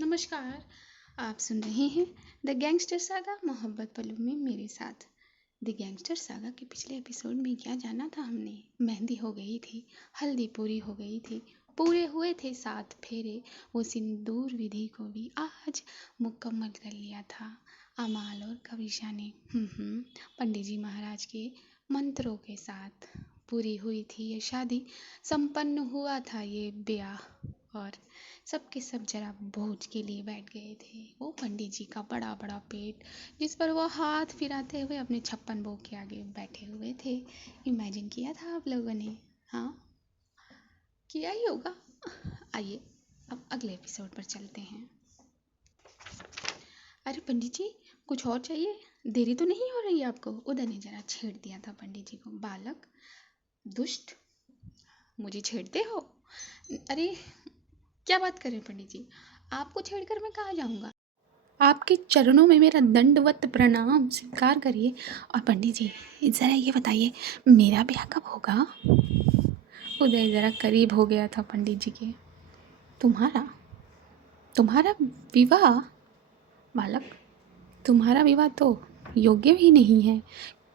नमस्कार। आप सुन रहे हैं द गैंगस्टर सागा मोहब्बत पलों में मेरे साथ। द गैंगस्टर सागा के पिछले एपिसोड में क्या जाना था हमने। मेहंदी हो गई थी, हल्दी पूरी हो गई थी, पूरे हुए थे 7 फेरे। वो सिंदूर विधि को भी आज मुकम्मल कर लिया था अमाल और कविशा ने। पंडित जी महाराज के मंत्रों के साथ पूरी हुई थी ये शादी, संपन्न हुआ था ये ब्याह। और सबके सब जरा भोज के लिए बैठ गए थे। वो पंडित जी का बड़ा बड़ा पेट जिस पर वो हाथ फिराते हुए अपने 56 भोग के आगे बैठे हुए थे। इमेजिन किया था आप लोगों ने? हाँ, किया ही होगा। आइए अब अगले एपिसोड पर चलते हैं। अरे पंडित जी, कुछ और चाहिए? देरी तो नहीं हो रही आपको? उदय ने जरा छेड़ दिया था पंडित जी को। बालक, दुष्ट, मुझे छेड़ते हो? अरे क्या बात कर रहे हैं पंडित जी? आपको छेड़कर मैं कहाँ जाऊँगा? आपके चरणों में मेरा दंडवत प्रणाम स्वीकार करिए। और पंडित जी, ज़रा ये बताइए, मेरा ब्याह कब होगा? उदय ज़रा करीब हो गया था पंडित जी के। तुम्हारा तुम्हारा विवाह? बालक, तुम्हारा विवाह तो योग्य ही नहीं है।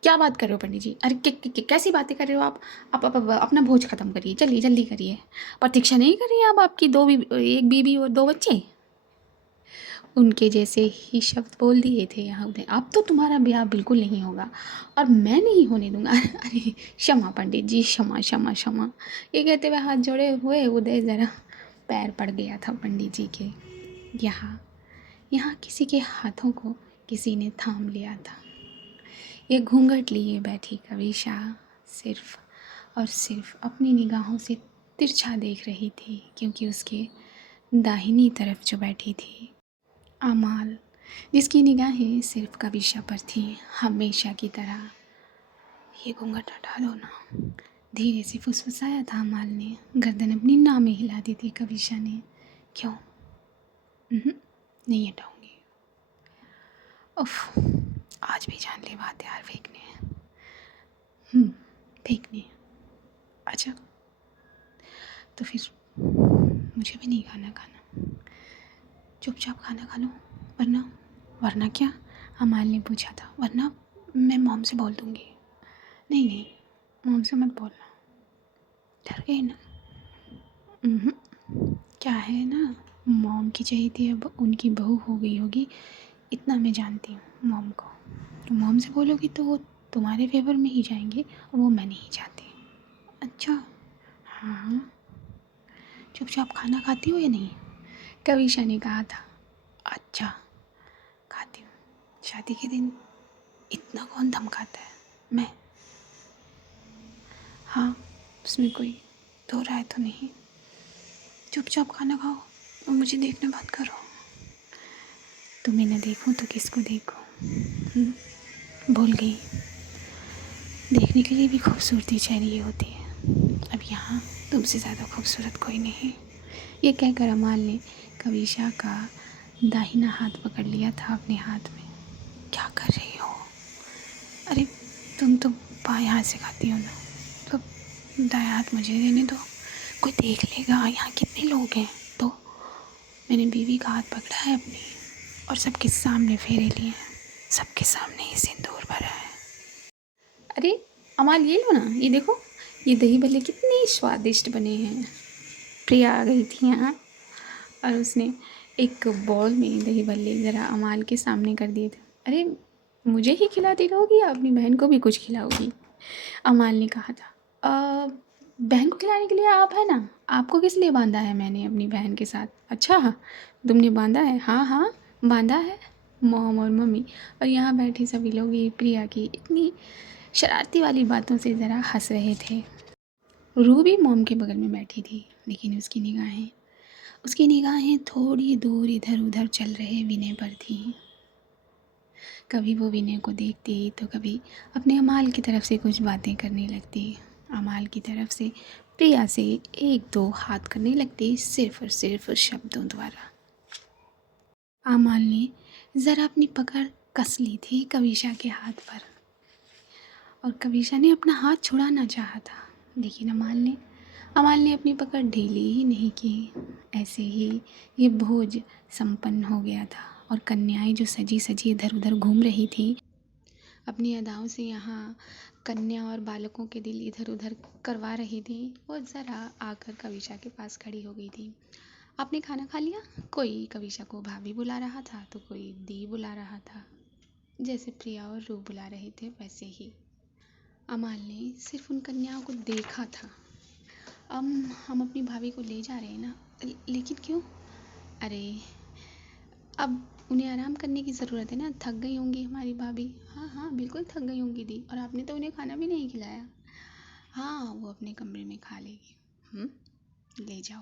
क्या बात कर रहे हो पंडित जी? अरे कैसी बातें कर रहे हो आप? आप अपना भोज खत्म करिए, चलिए जल्दी करिए। प्रतीक्षा नहीं कर रही आप आपकी एक बीबी और 2 बच्चे? उनके जैसे ही शब्द बोल दिए थे यहाँ उदय। अब तो तुम्हारा ब्याह बिल्कुल नहीं होगा और मैं नहीं होने दूंगा। अरे क्षमा पंडित जी, क्षमा क्षमा क्षमा। ये कहते हुए हाथ जोड़े हुए उदय ज़रा पैर पड़ गया था पंडित जी के। यहाँ यहाँ किसी के हाथों को किसी ने थाम लिया था। ये घूंघट लिए बैठी कविशा सिर्फ और सिर्फ अपनी निगाहों से तिरछा देख रही थी, क्योंकि उसके दाहिनी तरफ जो बैठी थी अमाल, जिसकी निगाहें सिर्फ कविशा पर थीं हमेशा की तरह। ये घूंघट हटा दो ना, धीरे से फुसफुसाया था अमाल ने। गर्दन अपनी नाव में हिला दी थी कविशा ने। क्यों? नहीं हटाऊंगी। उफ, आज भी जान ली बात यार फेंकने हैं। फेंकनी है। अच्छा, तो फिर मुझे भी नहीं खाना। चुपचाप खाना खा लो, वरना वरना क्या? अमाल ने पूछा था। वरना मैं मॉम से बोल दूँगी। नहीं नहीं, मॉम से मत बोलना, डर गई ना? क्या है ना, मॉम की चहेती अब उनकी बहू हो गई होगी, इतना मैं जानती हूँ मॉम को। तो मॉम से बोलोगी तो वो तुम्हारे फेवर में ही जाएंगे और वो मैं नहीं चाहती। अच्छा, हाँ, चुपचाप खाना खाती हो या नहीं? कविशा ने कहा था। अच्छा, खाती हूँ। शादी के दिन इतना कौन धमकाता है? मैं? हाँ, उसमें कोई दो राय तो नहीं। चुपचाप खाना खाओ और मुझे देखना बंद करो। तुम्हें न देखूं तो किसको देखूं? भूल गई, देखने के लिए भी खूबसूरती चाहिए होती है। अब यहाँ तुमसे ज़्यादा खूबसूरत कोई नहीं। ये कहकर अमाल ने कविशा का दाहिना हाथ पकड़ लिया था अपने हाथ में। क्या कर रही हो? अरे तुम तो बाएं हाथ से खाती हो ना, तो दायां हाथ मुझे देने दो। कोई देख लेगा, यहाँ कितने लोग हैं। तो मैंने बीवी का हाथ पकड़ा है अपनी और सबके सामने फेरे लिए हैं, सबके सामने ही सिंदूर भरा है। अरे अमाल, ये लो ना, ये देखो, ये दही भल्ले कितने स्वादिष्ट बने हैं। प्रिया आ गई थी यहाँ और उसने एक बॉल में दही भल्ले ज़रा अमाल के सामने कर दिए थे। अरे मुझे ही खिलाती रहोगी या अपनी बहन को भी कुछ खिलाओगी? अमाल ने कहा था। बहन को खिलाने के लिए आप है ना, आपको किस लिए बांधा है मैंने अपनी बहन के साथ? अच्छा, तुमने बांधा है? हाँ हाँ, बांधा है। मॉम और मम्मी और यहाँ बैठे सभी लोग ये प्रिया की इतनी शरारती वाली बातों से ज़रा हंस रहे थे। रूबी मॉम के बगल में बैठी थी, लेकिन उसकी निगाहें थोड़ी दूर इधर उधर चल रहे विनय पर थीं। कभी वो विनय को देखती तो कभी अपने अमाल की तरफ से कुछ बातें करने लगती। अमाल की तरफ से प्रिया से 1-2 हाथ करने लगती, सिर्फ और सिर्फ शब्दों द्वारा। अमाल ने ज़रा अपनी पकड़ कस ली थी कविशा के हाथ पर और कविशा ने अपना हाथ छुड़ाना चाहा था, लेकिन अमाल ने अमाल ने अपनी पकड़ ढीली ही नहीं की। ऐसे ही ये भोज संपन्न हो गया था और कन्याएं जो सजी सजी इधर उधर घूम रही थी, अपनी अदाओं से यहाँ कन्या और बालकों के दिल इधर उधर करवा रही थी, वो ज़रा आकर कविशा के पास खड़ी हो गई थी। आपने खाना खा लिया? कोई कविशा को भाभी बुला रहा था तो कोई दी बुला रहा था। जैसे प्रिया और रूप बुला रहे थे वैसे ही अमाल ने सिर्फ उन कन्याओं को देखा था। हम अपनी भाभी को ले जा रहे हैं ना, लेकिन क्यों? अरे अब उन्हें आराम करने की ज़रूरत है ना, थक गई होंगी हमारी भाभी। हाँ हाँ बिल्कुल थक गई होंगी दी, और आपने तो उन्हें खाना भी नहीं खिलाया। हाँ वो अपने कमरे में खा लेगी। ले जाओ,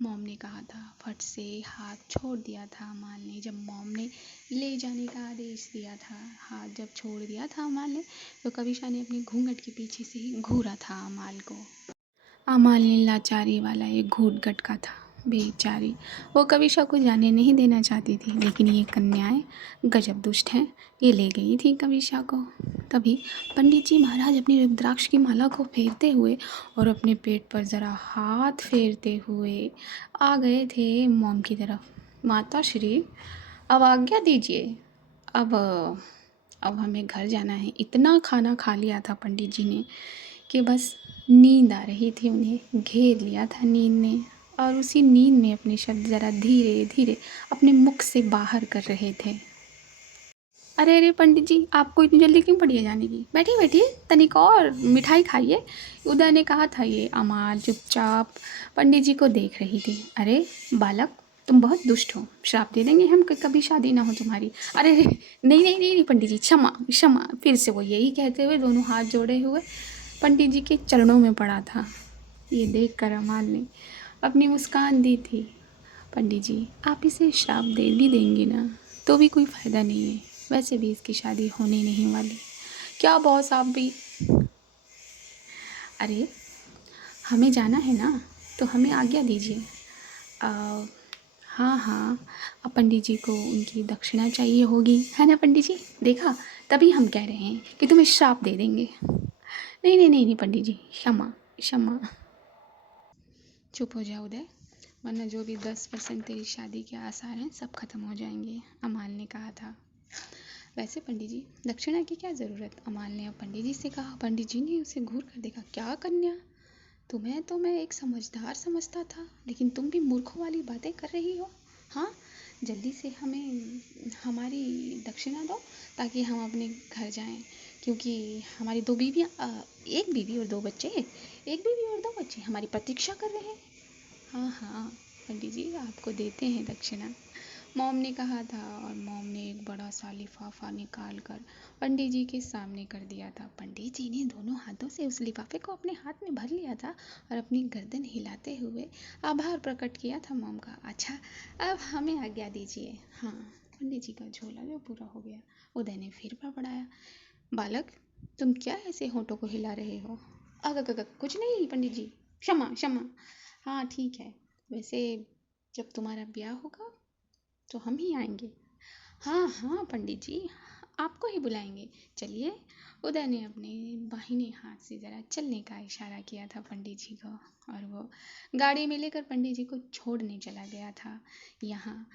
मॉम ने कहा था। फट से हाथ छोड़ दिया था अमाल ने जब मॉम ने ले जाने का आदेश दिया था। हाथ जब छोड़ दिया था अमाल ने तो कविशा ने अपने घूंघट के पीछे से ही घूरा था अमाल को। अमाल ने लाचारी वाला एक घूट गटका था। बेचारी वो कविशा को जाने नहीं देना चाहती थी, लेकिन ये कन्याएं गजब दुष्ट हैं। ये ले गई थी कविशा को। तभी पंडित जी महाराज अपनी रुद्राक्ष की माला को फेरते हुए और अपने पेट पर ज़रा हाथ फेरते हुए आ गए थे मॉम की तरफ। माता श्री, अब आज्ञा दीजिए। अब अब हमें घर जाना है। इतना खाना खा लिया था पंडित जी ने कि बस नींद आ रही थी, उन्हें घेर लिया था नींद ने, और उसी नींद में अपने शब्द ज़रा धीरे धीरे अपने मुख से बाहर कर रहे थे। अरे अरे पंडित जी, आपको इतनी जल्दी क्यों पड़ी है जाने की? बैठिए बैठिए, तनिक और मिठाई खाइए, उदय ने कहा था। ये अमाल चुपचाप पंडित जी को देख रही थी। अरे बालक, तुम बहुत दुष्ट हो, श्राप दे देंगे हम कि कभी शादी ना हो तुम्हारी। अरे नहीं नहीं नहीं नहीं पंडित जी, क्षमा क्षमा। फिर से वो यही कहते हुए दोनों हाथ जोड़े हुए पंडित जी के चरणों में पड़ा था। ये देख कर अमाल ने अपनी मुस्कान दी थी। पंडित जी, आप इसे श्राप दे भी देंगे ना तो भी कोई फ़ायदा नहीं है, वैसे भी इसकी शादी होने नहीं वाली। क्या बॉस आप भी? अरे हमें जाना है ना, तो हमें आज्ञा दीजिए। हाँ हाँ, अब पंडित जी को उनकी दक्षिणा चाहिए होगी, है ना पंडित जी? देखा, तभी हम कह रहे हैं कि तुम्हें श्राप दे देंगे। नहीं नहीं नहीं नहीं पंडित जी, क्षमा क्षमा। चुप हो जाओ उदय, वरना जो भी 10% तेरी शादी के आसार हैं सब खत्म हो जाएंगे, अमाल ने कहा था। वैसे पंडित जी, दक्षिणा की क्या ज़रूरत? अमाल ने अब पंडित जी से कहा। पंडित जी ने उसे घूर कर देखा। क्या कन्या, तुम्हें तो मैं एक समझदार समझता था, लेकिन तुम भी मूर्खों वाली बातें कर रही हो। हाँ, जल्दी से हमें हमारी दक्षिणा दो ताकि हम अपने घर जाएं, क्योंकि हमारी दो बीवियाँ, एक बीवी और दो बच्चे, एक बीवी और दो बच्चे हमारी प्रतीक्षा कर रहे हैं। हाँ हाँ पंडित जी, आपको देते हैं दक्षिणा, मॉम ने कहा था। और मॉम ने एक बड़ा सा लिफाफा निकाल कर पंडित जी के सामने कर दिया था। पंडित जी ने दोनों हाथों से उस लिफाफे को अपने हाथ में भर लिया था और अपनी गर्दन हिलाते हुए आभार प्रकट किया था मॉम का। अच्छा, अब हमें आज्ञा दीजिए। हाँ, पंडित जी का झोला जो पूरा हो गया। उदय ने फिर बड़बड़ाया। बालक, तुम क्या ऐसे होठों को हिला रहे हो? अग कुछ नहीं पंडित जी, क्षमा क्षमा। हाँ ठीक है, वैसे जब तुम्हारा ब्याह होगा तो हम ही आएंगे। हाँ हाँ पंडित जी, आपको ही बुलाएंगे। चलिए। उदय ने अपने बाहिने हाथ से ज़रा चलने का इशारा किया था पंडित जी को, और वो गाड़ी में लेकर पंडित जी को छोड़ने चला गया था। यहाँ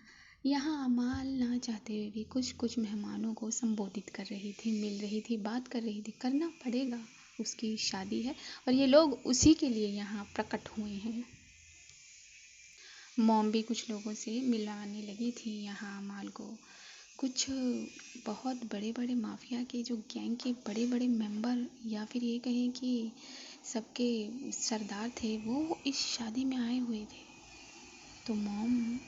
यहाँ अमाल ना चाहते हुए भी कुछ कुछ मेहमानों को संबोधित कर रही थी, मिल रही थी, बात कर रही थी। करना पड़ेगा, उसकी शादी है और ये लोग उसी के लिए यहाँ प्रकट हुए हैं। मॉम भी कुछ लोगों से मिलाने लगी थी यहाँ अमाल को। कुछ बहुत बड़े बड़े माफिया के जो गैंग के बड़े बड़े मेंबर, या फिर ये कहें कि सबके सरदार थे, वो इस शादी में आए हुए थे। तो मॉम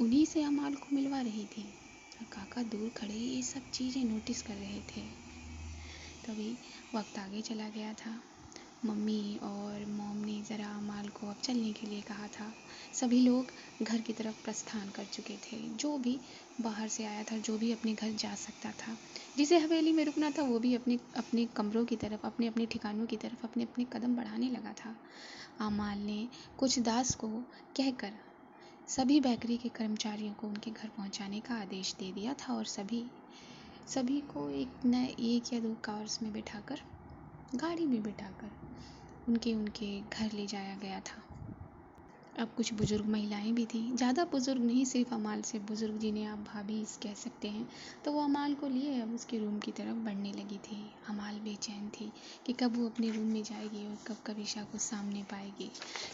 उन्हीं से अमाल को मिलवा रही थी और काका दूर खड़े ये सब चीज़ें नोटिस कर रहे थे। तभी वक्त आगे चला गया था। मम्मी और मॉम ने ज़रा अमाल को अब चलने के लिए कहा था। सभी लोग घर की तरफ प्रस्थान कर चुके थे। जो भी बाहर से आया था, जो भी अपने घर जा सकता था, जिसे हवेली में रुकना था, वो भी अपने अपने कमरों की तरफ, अपने अपने ठिकानों की तरफ अपने अपने कदम बढ़ाने लगा था। अमाल ने कुछ दास को कहकर सभी बेकरी के कर्मचारियों को उनके घर पहुंचाने का आदेश दे दिया था, और सभी को एक या दो कार्स में बिठाकर, गाड़ी में बिठाकर उनके उनके घर ले जाया गया था। अब कुछ बुज़ुर्ग महिलाएं भी थीं, ज़्यादा बुज़ुर्ग नहीं, सिर्फ अमाल से बुज़ुर्ग, जिन्हें आप भाभी कह सकते हैं। तो वो अमाल को लिए अब उसके रूम की तरफ बढ़ने लगी थी। अमाल बेचैन थी कि कब वो अपने रूम में जाएगी और कब कविशा को सामने पाएगी,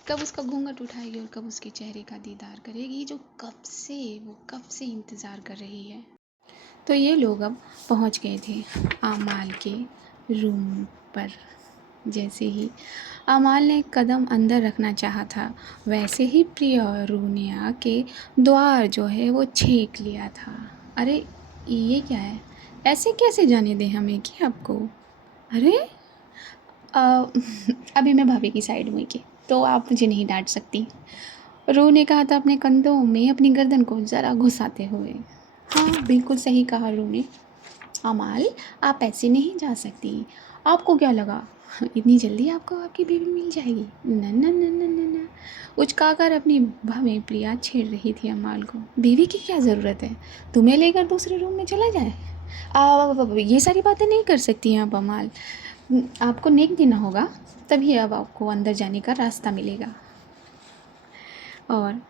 कब उसका घूंघट उठाएगी और कब उसके चेहरे का दीदार करेगी, जो कब से इंतज़ार कर रही है। तो ये लोग अब पहुंच गए थे अमाल के रूम पर। जैसे ही अमाल ने कदम अंदर रखना चाहा था, वैसे ही प्रिया और रू ने आके द्वार जो है वो छेक लिया था। अरे ये क्या है, ऐसे कैसे जाने दें हमें कि आपको? अरे अभी मैं भाभी की साइड में की, तो आप मुझे नहीं डांट सकती, रू ने कहा था अपने कंधों में अपनी गर्दन को ज़रा घुसाते हुए। हाँ बिल्कुल सही कहा रू ने। अमाल, आप ऐसे नहीं जा सकती। आपको क्या लगा इतनी जल्दी आपको आपकी बीवी मिल जाएगी? न न न न न न। उचकाकर अपनी भाभी प्रिया छेड़ रही थी अमाल को। बीवी की क्या ज़रूरत है, तुम्हें लेकर दूसरे रूम में चला जाए? ये सारी बातें नहीं कर सकती हैं आप अमाल। आपको नेक देना होगा, तभी अब आपको अंदर जाने का रास्ता मिलेगा। और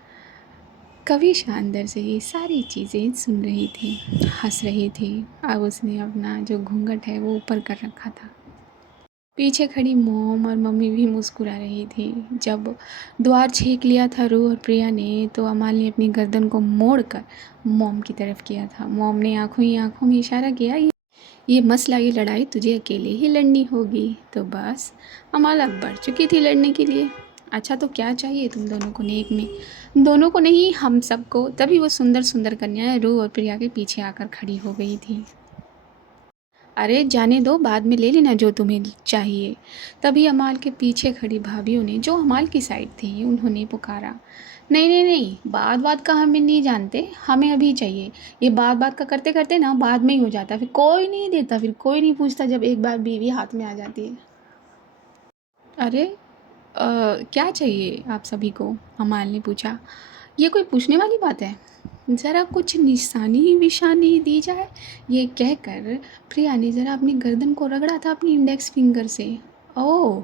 कविशा अंदर से ये सारी चीज़ें सुन रही थी, हंस रही थी। अब उसने अपना जो घूंघट है वो ऊपर कर रखा था। पीछे खड़ी मॉम और मम्मी भी मुस्कुरा रही थी। जब द्वार छेक लिया था रू और प्रिया ने, तो अमाल ने अपनी गर्दन को मोड़कर मॉम की तरफ किया था। मॉम ने आंखों ही आंखों में इशारा किया, ये मसला, ये लड़ाई तुझे अकेले ही लड़नी होगी। तो बस अमाल अब बढ़ चुकी थी लड़ने के लिए। अच्छा तो क्या चाहिए तुम दोनों को नेक में? दोनों को नहीं, हम सबको। तभी वो सुंदर सुंदर कन्याएं रू और प्रिया के पीछे आकर खड़ी हो गई थी। अरे जाने दो, बाद में ले लेना जो तुम्हें चाहिए। तभी अमाल के पीछे खड़ी भाभीयों ने, जो अमाल की साइड थी, उन्होंने पुकारा, नहीं नहीं नहीं, बात का हमें नहीं जानते, हमें अभी चाहिए। ये बात का करते करते ना बाद में ही हो जाता, फिर कोई नहीं देता, फिर कोई नहीं पूछता जब एक बार बीवी हाथ में आ जाती है। अरे क्या चाहिए आप सभी को? अमाल ने पूछा। ये कोई पूछने वाली बात है, ज़रा कुछ निशानी विशानी दी जाए। ये कहकर प्रिया ने ज़रा अपनी गर्दन को रगड़ा था अपनी इंडेक्स फिंगर से। ओह,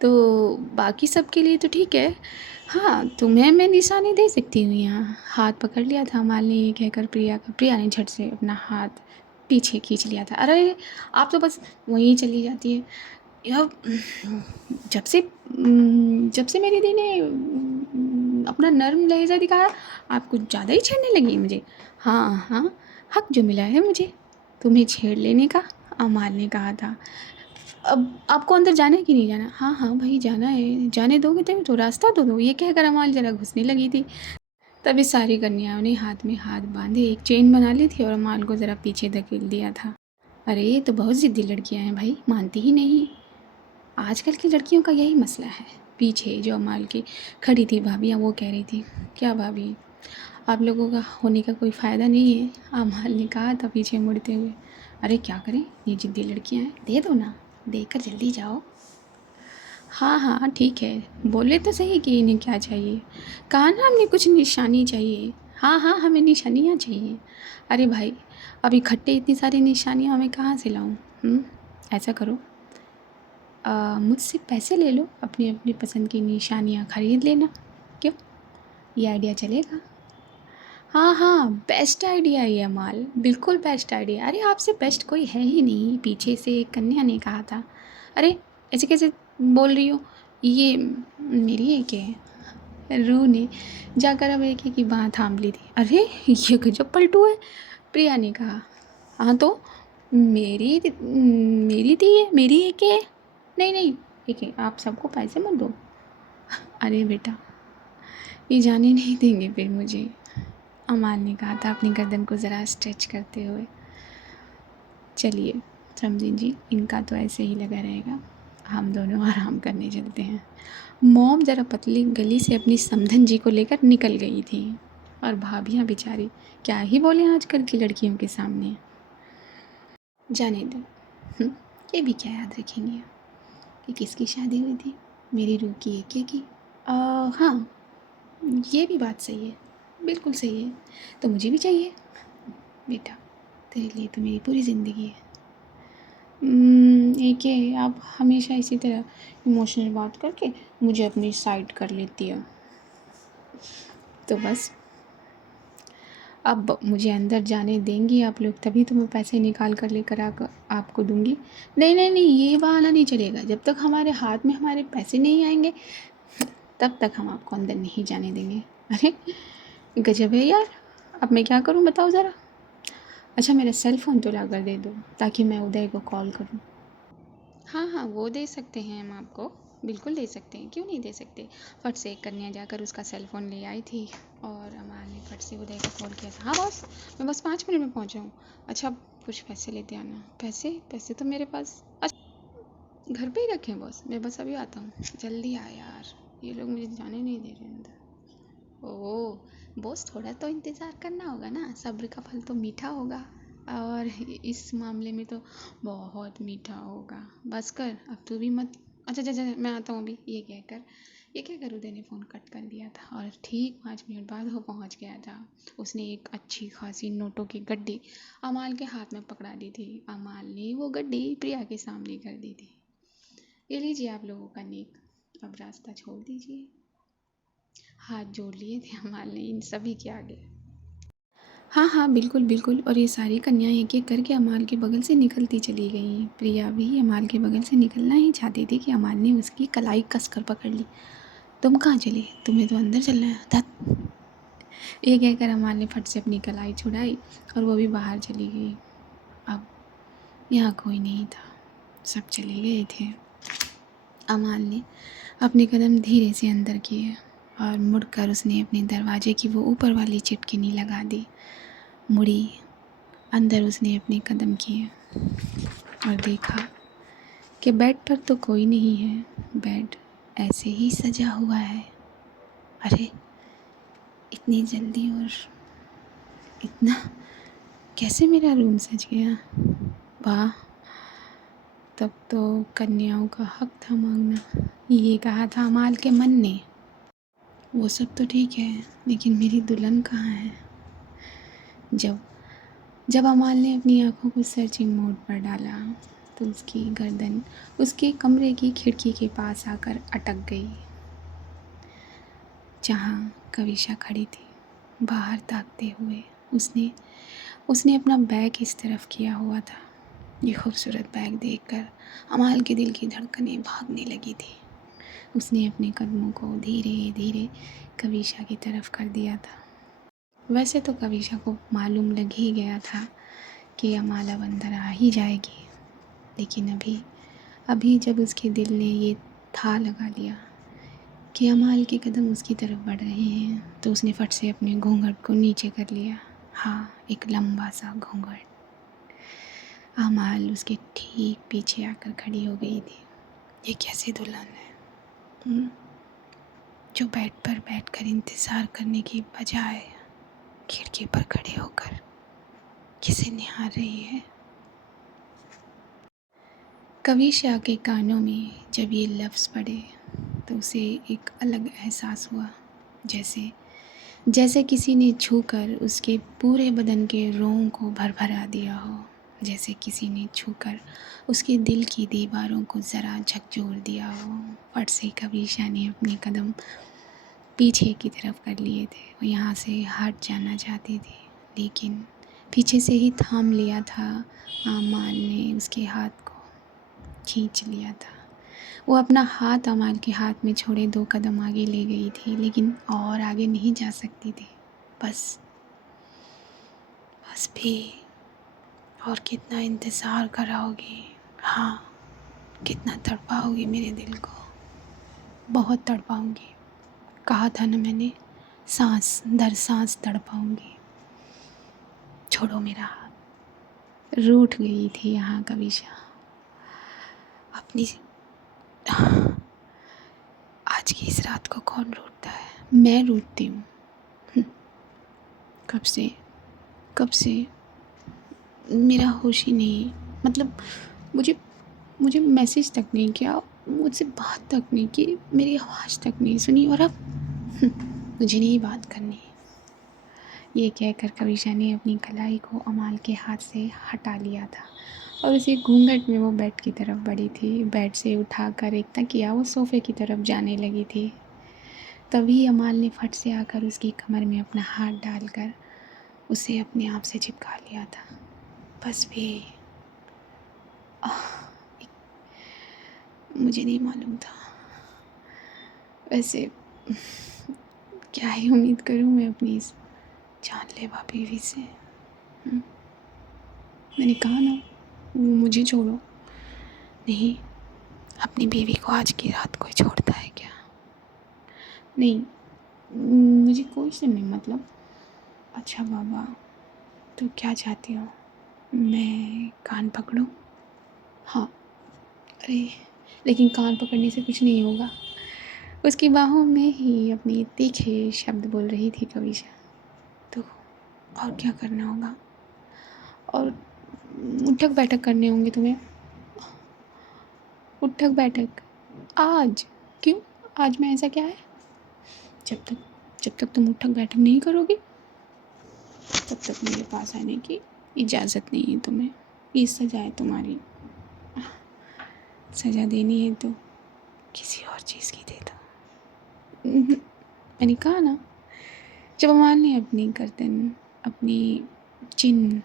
तो बाकी सब के लिए तो ठीक है। हाँ, तुम्हें मैं निशानी दे सकती हूँ यहाँ। हाथ पकड़ लिया था अमाल ने ये कहकर प्रिया का। प्रिया ने झट से अपना हाथ पीछे खींच लिया था। अरे आप तो बस वहीं चली जाती है। यह जब से मेरी दी ने अपना नर्म लहजा दिखाया, आप कुछ ज़्यादा ही छेड़ने लगी मुझे। हाँ हाँ, हक जो मिला है मुझे तुम्हें छेड़ लेने का, अमाल ने कहा था। अब आपको अंदर जाना है कि नहीं जाना? हाँ हाँ भाई जाना है। जाने दोगे तभी तो, रास्ता तो दो। ये कहकर अमाल जरा घुसने लगी थी। तभी सारी कन्याओं ने हाथ में हाथ बांधे एक चेन बना ली थी और अमाल को ज़रा पीछे धकेल दिया था। अरे ये तो बहुत ज़िद्दी लड़कियां हैं भाई, मानती ही नहीं। आजकल की लड़कियों का यही मसला है। पीछे जो अमाल की खड़ी थी भाभियाँ, वो कह रही थी, क्या भाभी, आप लोगों का होने का कोई फ़ायदा नहीं है? अमाल ने कहा था पीछे मुड़ते हुए। अरे क्या करें, ये जिद्दी लड़कियाँ हैं, दे दो ना, देकर जल्दी जाओ। हाँ हाँ ठीक है, बोले तो सही कि इन्हें क्या चाहिए। कहा ना हमने कुछ निशानी चाहिए। हाँ हाँ हमें निशानियाँ चाहिए। अरे भाई, अब इकट्ठे इतनी सारी निशानियाँ मैं कहाँ से लाऊं? ऐसा करो, मुझसे पैसे ले लो, अपनी अपनी पसंद की निशानियाँ ख़रीद लेना। क्यों, ये आइडिया चलेगा? हाँ हाँ, बेस्ट आइडिया है ये अमाल, बिल्कुल बेस्ट आइडिया। अरे आपसे बेस्ट कोई है ही नहीं, पीछे से एक कन्या ने कहा था। अरे ऐसे कैसे बोल रही हो, ये मेरी एक है। रू ने जाकर अब एक की बाँह थाम ली थी। अरे ये गजब पलटू है, प्रिया ने कहा। हाँ तो मेरी थी ये, मेरी एक है। नहीं नहीं, ठीक है, आप सबको पैसे मत दो। अरे बेटा, ये जाने नहीं देंगे फिर मुझे, अमाल ने कहा था अपनी गर्दन को ज़रा स्ट्रेच करते हुए। चलिए समझें जी, इनका तो ऐसे ही लगा रहेगा, हम दोनों आराम करने चलते हैं। मॉम ज़रा पतली गली से अपनी समधन जी को लेकर निकल गई थी। और भाभियाँ बेचारी क्या ही बोले आजकल की लड़कियों के सामने। जाने दो, ये भी क्या याद रखेंगे कि किसकी शादी हुई थी, मेरी रूह की एके की। हाँ, ये भी बात सही है, बिल्कुल सही है। तो मुझे भी चाहिए बेटा, तेरे लिए तो मेरी पूरी ज़िंदगी है। एक है, आप हमेशा इसी तरह इमोशनल बात करके मुझे अपनी साइड कर लेती हो। तो बस अब मुझे अंदर जाने देंगी आप लोग, तभी तो मैं पैसे निकाल कर लेकर आकर आपको दूंगी। नहीं नहीं नहीं, ये बहाना नहीं चलेगा। जब तक हमारे हाथ में हमारे पैसे नहीं आएंगे तब तक हम आपको अंदर नहीं जाने देंगे। अरे गजब है यार। अब मैं क्या करूं बताओ ज़रा। अच्छा मेरा सेल फ़ोन तो ला कर दे दो ताकि मैं उदय को कॉल करूं। हाँ हाँ, वो दे सकते हैं हम आपको, बिल्कुल दे सकते हैं, क्यों नहीं दे सकते। फट से एक कन्या जाकर उसका सेल फ़ोन ले आई थी और अमाल ने फट से उदय को कॉल किया था। हाँ बॉस, मैं बस 5 मिनट में पहुँच जाऊँ। अच्छा कुछ पैसे लेते आना। पैसे पैसे तो मेरे पास घर पे ही रखे हैं बॉस, मैं बस अभी आता हूँ। जल्दी आ यार, ये लोग मुझे जाने नहीं दे रहे अंदर। ओह बॉस, थोड़ा तो इंतज़ार करना होगा ना, सब्र का फल तो मीठा होगा। और इस मामले में तो बहुत मीठा होगा। बस कर, अब तू भी मत। अच्छा अच्छा अच्छा, मैं आता हूँ अभी। ये क्या कर उदय ने फ़ोन कट कर दिया था और ठीक 5 मिनट बाद वो पहुँच गया था। उसने एक अच्छी खासी नोटों की गड्डी अमाल के हाथ में पकड़ा दी थी। अमाल ने वो गड्डी प्रिया के सामने कर दी थी। ये लीजिए आप लोगों का नेक, अब रास्ता छोड़ दीजिए। हाथ जोड़ लिए थे अमाल ने इन सभी के आगे। हाँ हाँ बिल्कुल बिल्कुल। और ये सारी कन्याएं एक एक करके अमाल के बगल से निकलती चली गईं। प्रिया भी अमाल के बगल से निकलना ही चाहती थी कि अमाल ने उसकी कलाई कस कर पकड़ ली। तुम कहाँ चले, तुम्हें तो अंदर चलना है, धत। ये कहकर अमाल ने फट से अपनी कलाई छुड़ाई और वो भी बाहर चली गई। अब यहाँ कोई नहीं था, सब चले गए थे। अमाल ने अपने कदम धीरे से अंदर किए और मुड़कर उसने अपने दरवाजे की वो ऊपर वाली चिटकिनी लगा दी। मुड़ी, अंदर उसने अपने कदम किए और देखा कि बेड पर तो कोई नहीं है। बेड ऐसे ही सजा हुआ है। अरे इतनी जल्दी और इतना कैसे मेरा रूम सज गया। वाह, तब तो कन्याओं का हक था मांगना, ये कहा था अमाल के मन ने। वो सब तो ठीक है, लेकिन मेरी दुल्हन कहाँ है। जब जब अमाल ने अपनी आंखों को सर्चिंग मोड पर डाला तो उसकी गर्दन उसके कमरे की खिड़की के पास आकर अटक गई, जहाँ कविशा खड़ी थी बाहर ताकते हुए। उसने उसने अपना बैग इस तरफ किया हुआ था। ये खूबसूरत बैग देखकर अमाल के दिल की धड़कनें भागने लगी थी। उसने अपने कदमों को धीरे धीरे कविशा की तरफ कर दिया था। वैसे तो कविशा को मालूम लग ही गया था कि अमाल अब अंदर आ ही जाएगी, लेकिन अभी जब उसके दिल ने ये था लगा लिया कि अमाल के कदम उसकी तरफ बढ़ रहे हैं, तो उसने फट से अपने घूंघट को नीचे कर लिया। हाँ, एक लंबा सा घूंघट। अमाल उसके ठीक पीछे आकर खड़ी हो गई थी। ये कैसी दुल्हन है जो बेड पर बैठकर इंतज़ार करने की बजाय खिड़की पर खड़े होकर किसे निहार रही है। कविशा के कानों में जब ये लफ्ज़ पड़े तो उसे एक अलग एहसास हुआ, जैसे जैसे किसी ने छूकर उसके पूरे बदन के रोम को भरभरा दिया हो, जैसे किसी ने छूकर उसके दिल की दीवारों को ज़रा झकझोर दिया हो। फट से कविशा ने अपने कदम पीछे की तरफ कर लिए थे। वो यहाँ से हट जाना चाहती थी, लेकिन पीछे से ही थाम लिया था। अमाल ने उसके हाथ को खींच लिया था। वो अपना हाथ अमाल के हाथ में छोड़े 2 कदम आगे ले गई थी, लेकिन और आगे नहीं जा सकती थी। बस भी। और कितना इंतज़ार कराओगी। हाँ, कितना तड़पाओगी मेरे दिल को। बहुत तड़पाऊंगी। कहा था ना मैंने, सांस दर सांस तड़पाऊंगी। छोड़ो मेरा हाथ। रूठ गई थी यहाँ कविशा अपनी। आज की इस रात को कौन रूठता है। मैं रूठती हूँ। कब से मेरा होश ही नहीं। मतलब मुझे मुझे मैसेज तक नहीं किया, मुझसे बात तक नहीं की, मेरी आवाज़ तक नहीं सुनी, और अब मुझे नहीं बात करनी। ये कहकर कविशा ने अपनी कलाई को अमाल के हाथ से हटा लिया था और उसी घूंघट में वो बेड की तरफ बढ़ी थी। बेड से उठाकर एक तकिया वो सोफ़े की तरफ जाने लगी थी। तभी अमाल ने फट से आकर उसकी कमर में अपना हाथ डालकर उसे अपने आप से चिपका लिया था। बस भी मुझे नहीं मालूम था। वैसे क्या ही उम्मीद करूं मैं अपनी इस जानलेवा बीवी से। मैंने कहा ना, मुझे छोड़ो। नहीं, अपनी बीवी को आज की रात कोई छोड़ता है क्या? नहीं, मुझे कोई से नहीं मतलब। अच्छा बाबा, तो क्या चाहती हो? मैं कान पकड़ूं? हाँ। अरे लेकिन कान पकड़ने से कुछ नहीं होगा। उसकी बाहों में ही अपने तीखे शब्द बोल रही थी कविशा। तो और क्या करना होगा? और उठक बैठक करने होंगे तुम्हें। उठक बैठक? आज? क्यों? आज में ऐसा क्या है? जब तक तुम उठक बैठक नहीं करोगी तब तक मेरे पास आने की इजाज़त नहीं है तुम्हें। ये सज़ा है तुम्हारी। सज़ा देनी है तो किसी और चीज़ की दे दो। मैंने कहा ना, जब अमाल ने अपनी गर्दन अपनी चिन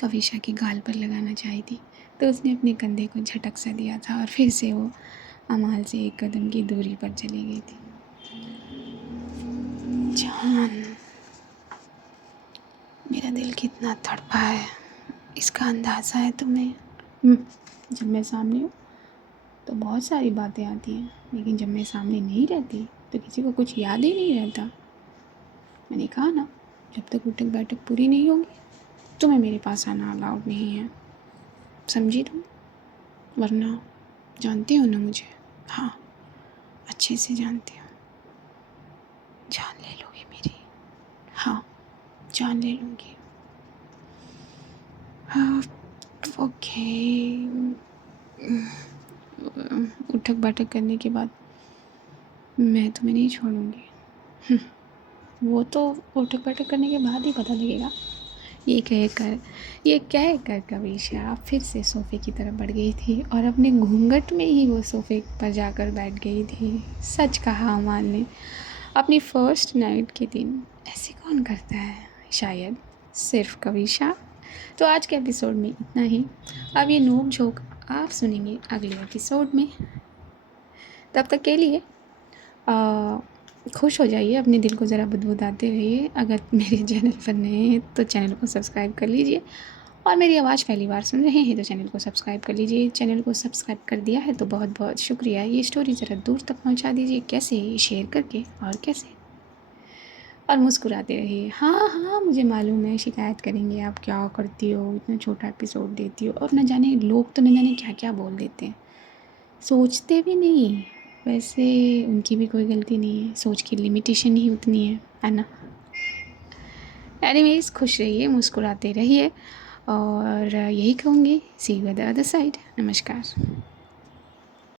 कविशा के गाल पर लगाना चाही थी तो उसने अपने कंधे को झटक सा दिया था और फिर से वो अमाल से एक कदम की दूरी पर चली गई थी। जान, मेरा दिल कितना तड़पा है इसका अंदाज़ा है तुम्हें? जब मैं सामने हूँ तो बहुत सारी बातें आती हैं, लेकिन जब मैं सामने नहीं रहती तो किसी को कुछ याद ही नहीं रहता। मैंने कहा ना, जब तक उठक बैठक पूरी नहीं होगी तुम्हें मेरे पास आना अलाउड नहीं है। समझी तुम? वरना जानती हो ना मुझे? हाँ, अच्छे से जानती हो। जान ले लोगी मेरी? हाँ, जान ले लूँगी। हाँ, ओके। उठक बैठक करने के बाद मैं तुम्हें नहीं छोड़ूंगी। वो तो उठक बैठक करने के बाद ही पता लगेगा। ये कहकर कविशा फिर से सोफ़े की तरफ बढ़ गई थी और अपने घूंघट में ही वो सोफ़े पर जाकर बैठ गई थी। सच कहा अमाल ने, अपनी फर्स्ट नाइट के दिन ऐसे कौन करता है? शायद सिर्फ कविशा। तो आज के एपिसोड में इतना ही। अब ये नोक झोंक आप सुनेंगे अगले एपिसोड में। तब तक के लिए खुश हो जाइए, अपने दिल को ज़रा बुदबुदाते रहिए। अगर मेरे चैनल पर नए हैं तो चैनल को सब्सक्राइब कर लीजिए और मेरी आवाज़ पहली बार सुन रहे हैं तो चैनल को सब्सक्राइब कर लीजिए। चैनल को सब्सक्राइब कर दिया है तो बहुत बहुत शुक्रिया। ये स्टोरी ज़रा दूर तक पहुंचा दीजिए। कैसे? शेयर करके। और कैसे? और मुस्कुराते रहिए। हाँ हाँ, मुझे मालूम है शिकायत करेंगे आप, क्या करती हो, इतना छोटा एपिसोड देती हो। और न जाने लोग तो न जाने क्या क्या बोल देते हैं, सोचते भी नहीं। वैसे उनकी भी कोई गलती नहीं है, सोच की लिमिटेशन ही उतनी है ना। एनीवेज, खुश रहिए, मुस्कुराते रहिए और यही कहूँगी, see you at the other side. नमस्कार।